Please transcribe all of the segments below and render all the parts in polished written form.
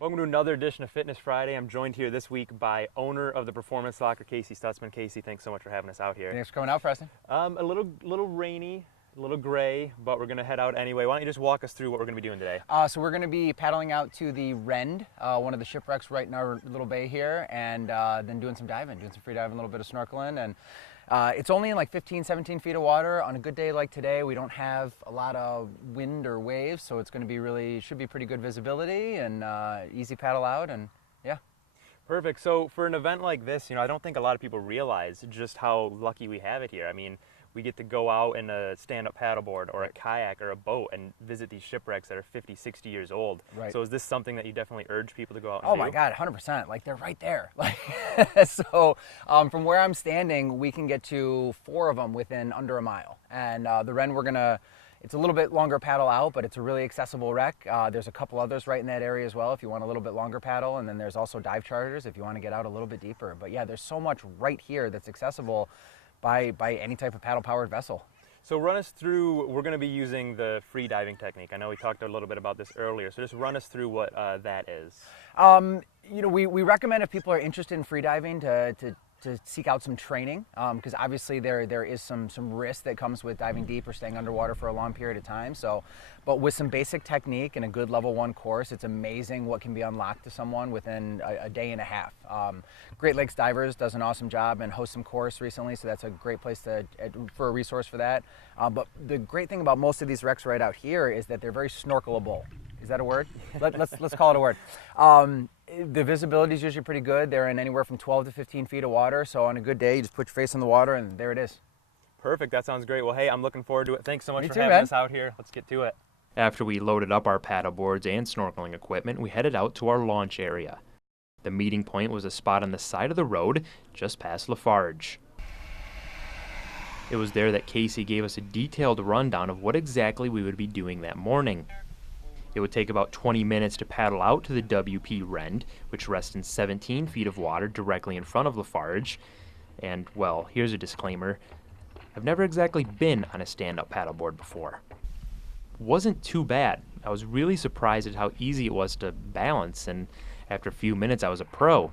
Welcome to another edition of Fitness Friday. I'm joined here this week by owner of the Performance Locker, Casey Stutzman. Casey, thanks so much for having us out here. Thanks for coming out, Preston. A little rainy, a little gray, but we're going to head out anyway. Why don't you just walk us through what we're going to be doing today? So we're going to be paddling out to the Rend, one of the shipwrecks right in our little bay here, and then doing some diving, doing some free diving, a little bit of snorkeling. And it's only in like 15, 17 feet of water. On a good day like today, we don't have a lot of wind or waves, so it's going to be should be pretty good visibility and easy paddle out, and yeah. Perfect. So for an event like this, I don't think a lot of people realize just how lucky we have it here. I mean, we get to go out in a stand-up paddleboard or a kayak or a boat and visit these shipwrecks that are 50, 60 years old. Right. So is this something that you definitely urge people to go out and do? Oh my God, 100%. Like, they're right there. So from where I'm standing, we can get to 4 of them within under a mile. And the Ren, it's a little bit longer paddle out, but it's a really accessible wreck. There's a couple others right in that area as well if you want a little bit longer paddle, and then there's also dive charters if you want to get out a little bit deeper. But yeah, there's so much right here that's accessible by any type of paddle-powered vessel. So run us through, we're going to be using the free diving technique. I know we talked a little bit about this earlier, so just run us through what that is. We recommend if people are interested in free diving to seek out some training, because obviously there is some risk that comes with diving deep or staying underwater for a long period of time. But with some basic technique and a good level 1 course, it's amazing what can be unlocked to someone within a day and a half. Great Lakes Divers does an awesome job and hosts some course recently, so that's a great place for a resource for that. But the great thing about most of these wrecks right out here is that they're very snorkelable. Is that a word? Let's call it a word. The visibility is usually pretty good. They're in anywhere from 12 to 15 feet of water. So on a good day, you just put your face in the water and there it is. Perfect. That sounds great. Well, hey, I'm looking forward to it. Thanks so much for too, having man. us out here. Let's get to it. After we loaded up our paddleboards and snorkeling equipment, we headed out to our launch area. The meeting point was a spot on the side of the road just past Lafarge. It was there that Casey gave us a detailed rundown of what exactly we would be doing that morning. It would take about 20 minutes to paddle out to the WP Rend, which rests in 17 feet of water directly in front of Lafarge. And, well, here's a disclaimer. I've never exactly been on a stand-up paddleboard before. Wasn't too bad. I was really surprised at how easy it was to balance, and after a few minutes I was a pro.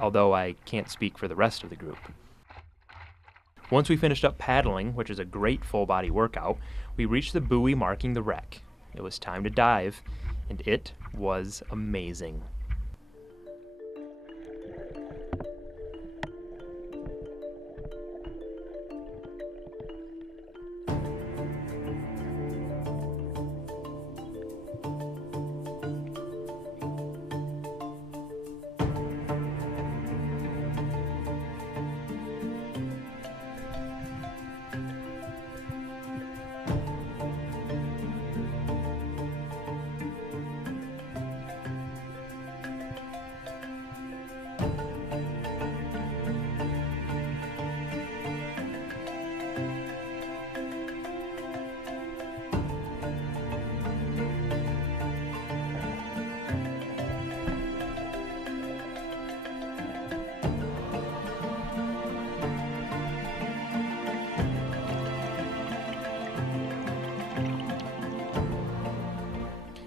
Although I can't speak for the rest of the group. Once we finished up paddling, which is a great full-body workout, we reached the buoy marking the wreck. It was time to dive, and it was amazing.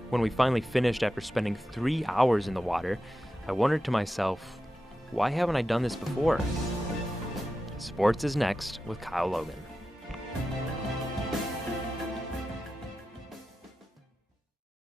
When we finally finished after spending 3 hours in the water, I wondered to myself, why haven't I done this before? Sports is next with Kyle Logan.